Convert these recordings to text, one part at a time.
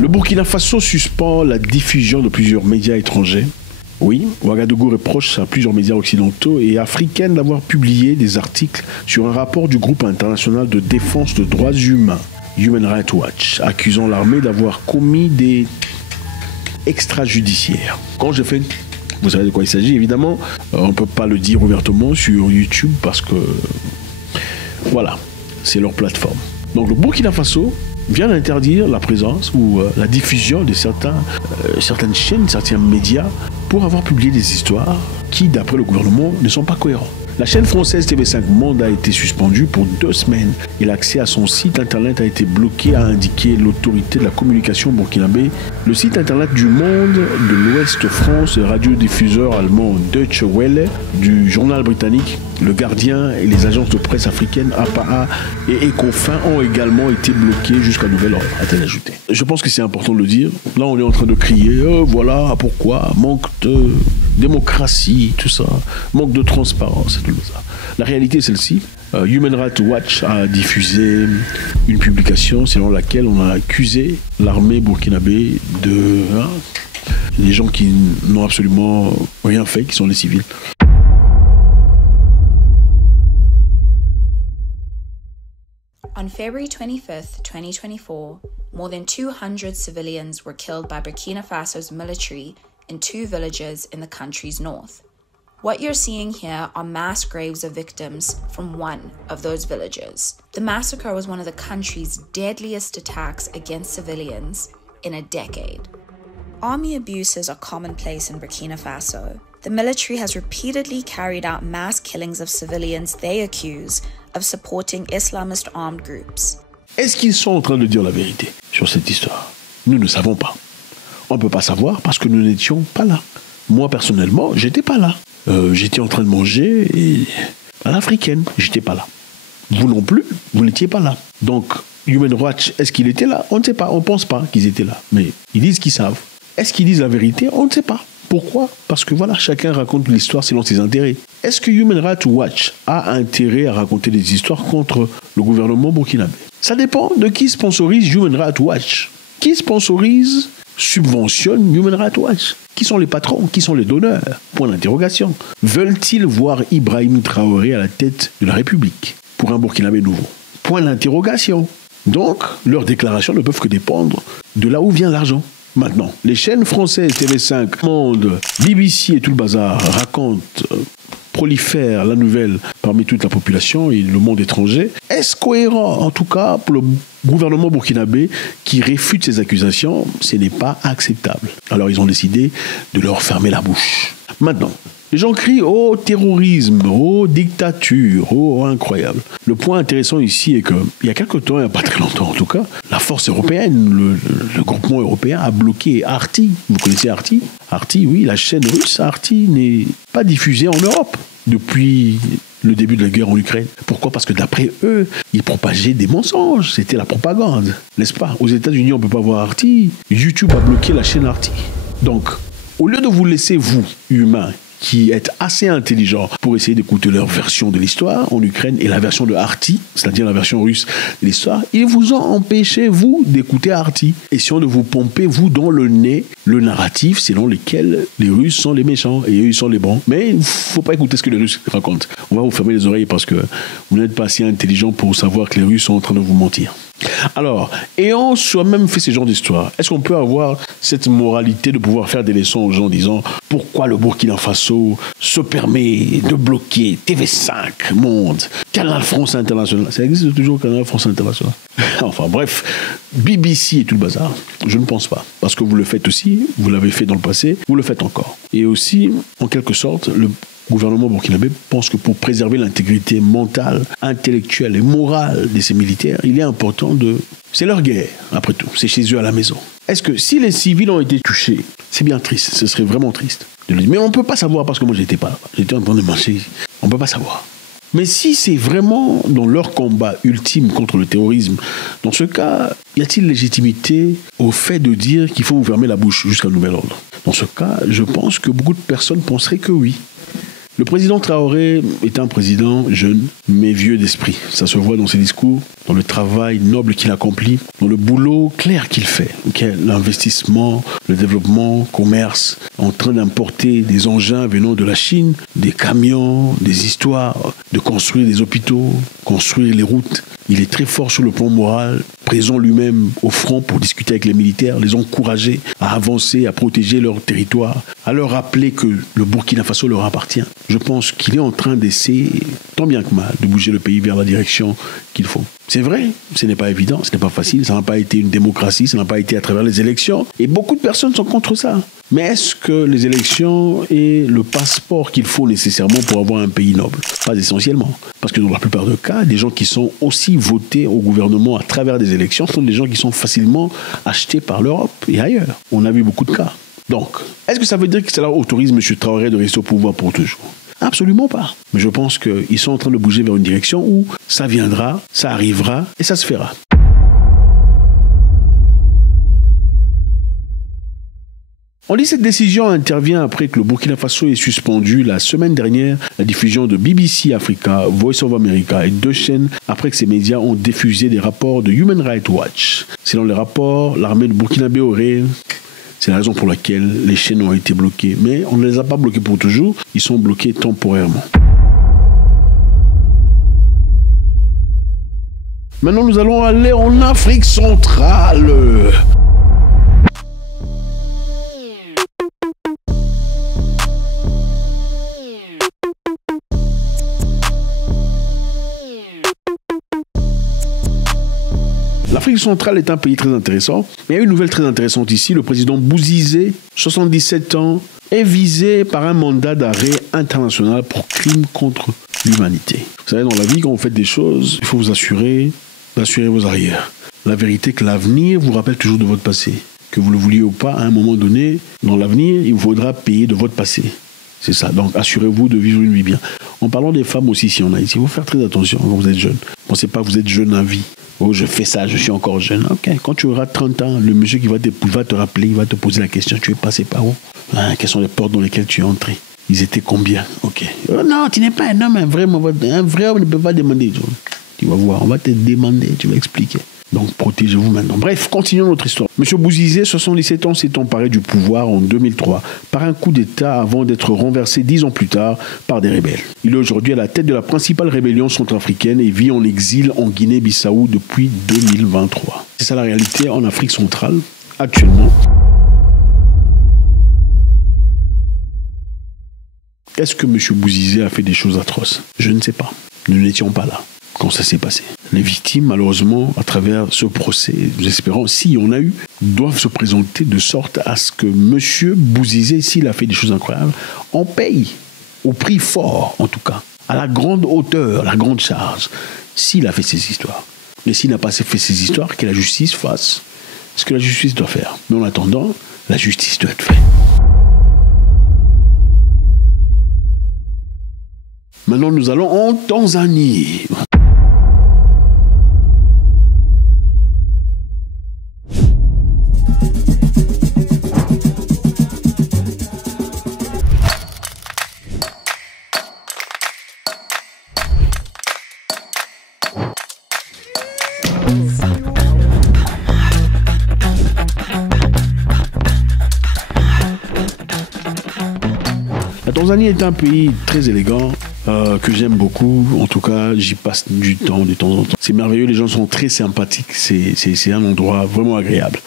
Le Burkina Faso suspend la diffusion de plusieurs médias étrangers. Oui, Ouagadougou reproche à plusieurs médias occidentaux et africains d'avoir publié des articles sur un rapport du groupe international de défense des droits humains, Human Rights Watch, accusant l'armée d'avoir commis des extrajudiciaires. Quand je fais, vous savez de quoi il s'agit, évidemment, on ne peut pas le dire ouvertement sur YouTube parce que, voilà, c'est leur plateforme. Donc le Burkina Faso vient d'interdire la présence ou la diffusion de certaines chaînes, certains médias pour avoir publié des histoires qui, d'après le gouvernement, ne sont pas cohérents. La chaîne française TV5 Monde a été suspendue pour 2 semaines et l'accès à son site internet a été bloqué, a indiqué l'autorité de la communication burkinabé. Le site internet du Monde, de l'Ouest France, radiodiffuseur allemand Deutsche Welle, du journal britannique Le Gardien et les agences de presse africaines APA et Ecofin ont également été bloqués jusqu'à nouvel ordre, a-t-elle ajouté. Je pense que c'est important de le dire. Là, on est en train de crier, voilà pourquoi, manque de démocratie, tout ça, manque de transparence et tout ça. La réalité est celle-ci. Human Rights Watch a diffusé une publication selon laquelle on a accusé l'armée burkinabé de des gens qui n'ont absolument rien fait, qui sont des civils. On February 25th, 2024, more than 200 civilians were killed by Burkina Faso's military in 2 villages in the country's north. What you're seeing here are mass graves of victims from one of those villages. The massacre was one of the country's deadliest attacks against civilians in a decade. Army abuses are commonplace in Burkina Faso. The military has repeatedly carried out mass killings of civilians they accuse of supporting Islamist armed groups. Est-ce qu'ils sont en train de dire la vérité sur cette histoire? Nous ne savons pas. On ne peut pas savoir parce que nous n'étions pas là. Moi, personnellement, j'étais pas là. J'étais en train de manger à l'africaine. J'étais pas là. Vous non plus, vous n'étiez pas là. Donc, Human Rights, est-ce qu'il était là? On ne sait pas. On ne pense pas qu'ils étaient là. Mais ils disent qu'ils savent. Est-ce qu'ils disent la vérité? On ne sait pas. Pourquoi? Parce que voilà, chacun raconte l'histoire selon ses intérêts. Est-ce que Human Rights Watch a intérêt à raconter des histoires contre le gouvernement burkinabé? Ça dépend de qui sponsorise Human Rights Watch. Qui sponsorise, subventionne Human Rights Watch? Qui sont les patrons? Qui sont les donneurs? Point d'interrogation. Veulent-ils voir Ibrahim Traoré à la tête de la République pour un Burkinabé nouveau? Point d'interrogation. Donc, leurs déclarations ne peuvent que dépendre de là où vient l'argent. Maintenant, les chaînes françaises TV5, Monde, BBC et tout le bazar racontent, prolifèrent la nouvelle parmi toute la population et le monde étranger. Est-ce cohérent, en tout cas, pour le gouvernement burkinabé qui réfute ces accusations? Ce n'est pas acceptable. Alors, ils ont décidé de leur fermer la bouche. Maintenant, les gens crient « Oh, terrorisme, oh, dictature, oh, incroyable ». Le point intéressant ici est qu'il y a quelque temps, il n'y a pas très longtemps en tout cas, la force européenne, le groupement européen a bloqué Arty. Vous connaissez Arty? Arty, oui, la chaîne russe Arty n'est pas diffusée en Europe depuis le début de la guerre en Ukraine. Pourquoi? Parce que d'après eux, ils propageaient des mensonges. C'était la propagande, n'est-ce pas? Aux États-Unis, on ne peut pas voir Arty. YouTube a bloqué la chaîne Arty. Donc, au lieu de vous laisser, vous, humains, qui êtes assez intelligents pour essayer d'écouter leur version de l'histoire en Ukraine et la version de Arty, c'est-à-dire la version russe de l'histoire, ils vous ont empêché, vous, d'écouter Arty. Essayant de vous pomper, vous, dans le nez, le narratif selon lequel les Russes sont les méchants et eux, ils sont les bons. Mais il ne faut pas écouter ce que les Russes racontent. On va vous fermer les oreilles parce que vous n'êtes pas assez intelligent pour savoir que les Russes sont en train de vous mentir. Alors, ayant soi-même fait ce genre d'histoire, est-ce qu'on peut avoir cette moralité de pouvoir faire des leçons aux gens en disant pourquoi le Burkina Faso se permet de bloquer TV5, Monde, Canal France International? Ça existe toujours, Canal France International. Enfin bref, BBC et tout le bazar, je ne pense pas. Parce que vous le faites aussi, vous l'avez fait dans le passé, vous le faites encore. Et aussi, en quelque sorte, le gouvernement burkinabé pense que pour préserver l'intégrité mentale, intellectuelle et morale de ces militaires, il est important de... C'est leur guerre, après tout. C'est chez eux à la maison. Est-ce que si les civils ont été touchés, c'est bien triste, ce serait vraiment triste de le dire. Mais on ne peut pas savoir parce que moi, j'étais pas là. J'étais en train de marcher. On ne peut pas savoir. Mais si c'est vraiment dans leur combat ultime contre le terrorisme, dans ce cas, y a-t-il légitimité au fait de dire qu'il faut vous fermer la bouche jusqu'à nouvel ordre? Dans ce cas, je pense que beaucoup de personnes penseraient que oui. Le président Traoré est un président jeune, mais vieux d'esprit. Ça se voit dans ses discours, dans le travail noble qu'il accomplit, dans le boulot clair qu'il fait. Okay? L'investissement, le développement, commerce, en train d'importer des engins venant de la Chine, des camions, des histoires, de construire des hôpitaux, construire les routes. Il est très fort sur le plan moral, présent lui-même au front pour discuter avec les militaires, les encourager à avancer, à protéger leur territoire, à leur rappeler que le Burkina Faso leur appartient. Je pense qu'il est en train d'essayer, tant bien que mal, de bouger le pays vers la direction qu'il faut. C'est vrai, ce n'est pas évident, ce n'est pas facile, ça n'a pas été une démocratie, ça n'a pas été à travers les élections, et beaucoup de personnes sont contre ça. Mais est-ce que les élections est le passeport qu'il faut nécessairement pour avoir un pays noble? Pas essentiellement. Parce que dans la plupart des cas, les gens qui sont aussi votés au gouvernement à travers des élections sont des gens qui sont facilement achetés par l'Europe et ailleurs. On a vu beaucoup de cas. Donc, est-ce que ça veut dire que cela autorise M. Traoré de rester au pouvoir pour toujours? Absolument pas. Mais je pense qu'ils sont en train de bouger vers une direction où ça viendra, ça arrivera et ça se fera. On dit que cette décision intervient après que le Burkina Faso ait suspendu la semaine dernière la diffusion de BBC Africa, Voice of America et deux chaînes après que ces médias ont diffusé des rapports de Human Rights Watch. Selon les rapports, l'armée de Burkinabé aurait... C'est la raison pour laquelle les chaînes ont été bloquées. Mais on ne les a pas bloquées pour toujours, ils sont bloqués temporairement. Maintenant, nous allons aller en Afrique centrale. L'Afrique centrale est un pays très intéressant. Mais il y a une nouvelle très intéressante ici. Le président Bouzizé, 77 ans, est visé par un mandat d'arrêt international pour crimes contre l'humanité. Vous savez, dans la vie, quand vous faites des choses, il faut vous assurer d'assurer vos arrières. La vérité est que l'avenir vous rappelle toujours de votre passé. Que vous le vouliez ou pas, à un moment donné, dans l'avenir, il vous faudra payer de votre passé. C'est ça. Donc, assurez-vous de vivre une vie bien. En parlant des femmes aussi, si on a ici, il faut faire très attention quand vous êtes jeune. Ne pensez pas que vous êtes jeune à vie. Oh, je fais ça, je suis encore jeune. Ok, quand tu auras 30 ans, le monsieur qui va te rappeler, il va te poser la question, tu es passé par où? Quelles sont les portes dans lesquelles tu es entré? Ils étaient combien? Ok. Oh, non, tu n'es pas un homme, un vrai homme ne peut pas demander. Tu vas voir, on va te demander, tu vas expliquer. Donc, protégez-vous maintenant. Bref, continuons notre histoire. Monsieur Bouzizé, 77 ans, s'est emparé du pouvoir en 2003 par un coup d'État avant d'être renversé 10 ans plus tard par des rebelles. Il est aujourd'hui à la tête de la principale rébellion centrafricaine et vit en exil en Guinée-Bissau depuis 2023. C'est ça la réalité en Afrique centrale, actuellement. Est-ce que M. Bouzizé a fait des choses atroces? Je ne sais pas. Nous n'étions pas là quand ça s'est passé. Les victimes, malheureusement, à travers ce procès, nous espérons, s'il y en a eu, doivent se présenter de sorte à ce que M. Bouzizé, s'il a fait des choses incroyables, en paye, au prix fort, en tout cas, à la grande hauteur, la grande charge, s'il a fait ces histoires. Et s'il n'a pas fait ces histoires, que la justice fasse ce que la justice doit faire. Mais en attendant, la justice doit être faite. Maintenant, nous allons en Tanzanie. La Tanzanie est un pays très élégant, que j'aime beaucoup. En tout cas, j'y passe du temps de temps en temps. C'est merveilleux, les gens sont très sympathiques. C'est un endroit vraiment agréable.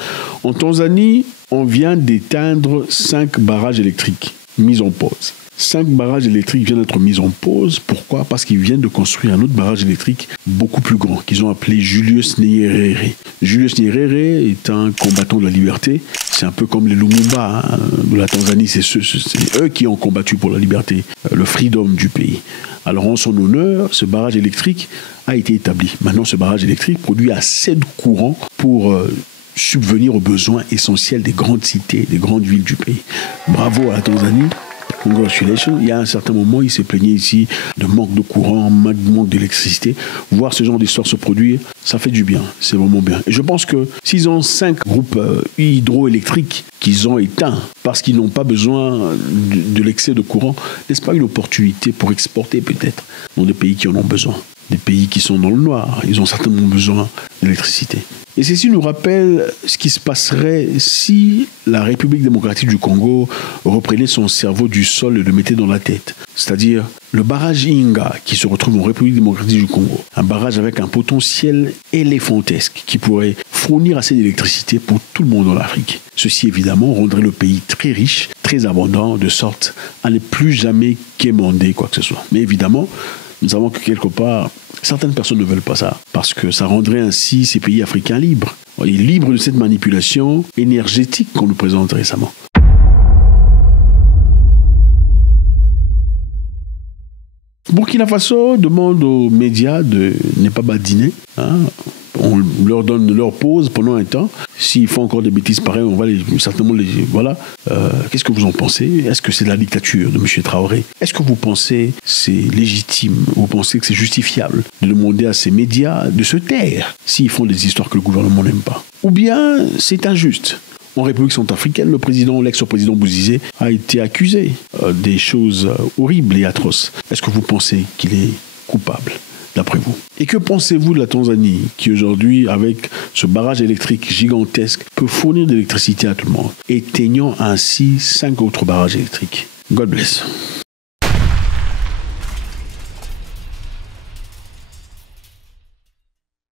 En Tanzanie, on vient d'éteindre 5 barrages électriques mis en pause. 5 barrages électriques viennent d'être mis en pause. Pourquoi? Parce qu'ils viennent de construire un autre barrage électrique beaucoup plus grand, qu'ils ont appelé Julius Nyerere. Julius Nyerere est un combattant de la liberté. C'est un peu comme les Lumumba de la Tanzanie. C'est eux qui ont combattu pour la liberté, le freedom du pays. Alors en son honneur, ce barrage électrique a été établi. Maintenant, ce barrage électrique produit assez de courant pour subvenir aux besoins essentiels des grandes cités, des grandes villes du pays. Bravo à la Tanzanie. Congratulations. Il y a un certain moment, il s'est plaigné ici de manque de courant, manque d'électricité. Voir ce genre d'histoire se produire, ça fait du bien. C'est vraiment bien. Et je pense que s'ils ont 5 groupes hydroélectriques qu'ils ont éteints parce qu'ils n'ont pas besoin de l'excès de courant, n'est-ce pas une opportunité pour exporter peut-être dans des pays qui en ont besoin? Des pays qui sont dans le noir, ils ont certainement besoin d'électricité. Et ceci nous rappelle ce qui se passerait si la République démocratique du Congo reprenait son cerveau du sol et le mettait dans la tête. C'est-à-dire le barrage Inga qui se retrouve en République démocratique du Congo. Un barrage avec un potentiel éléphantesque qui pourrait fournir assez d'électricité pour tout le monde en Afrique. Ceci évidemment rendrait le pays très riche, très abondant, de sorte à ne plus jamais quémander quoi que ce soit. Mais évidemment, nous savons que quelque part, certaines personnes ne veulent pas ça, parce que ça rendrait ainsi ces pays africains libres. Et libres de cette manipulation énergétique qu'on nous présente récemment. Burkina Faso demande aux médias de ne pas badiner. On leur donne leur pause pendant un temps. S'ils font encore des bêtises pareilles, on va certainement les... Voilà. Qu'est-ce que vous en pensez? Est-ce que c'est la dictature de M. Traoré? Est-ce que vous pensez que c'est légitime? Vous pensez que c'est justifiable de demander à ces médias de se taire s'ils font des histoires que le gouvernement n'aime pas? Ou bien c'est injuste? En République centrafricaine, l'ex-président Bouzizé a été accusé des choses horribles et atroces. Est-ce que vous pensez qu'il est coupable, d'après vous? Et que pensez-vous de la Tanzanie, qui aujourd'hui, avec ce barrage électrique gigantesque, peut fournir de l'électricité à tout le monde, éteignant ainsi 5 autres barrages électriques? God bless.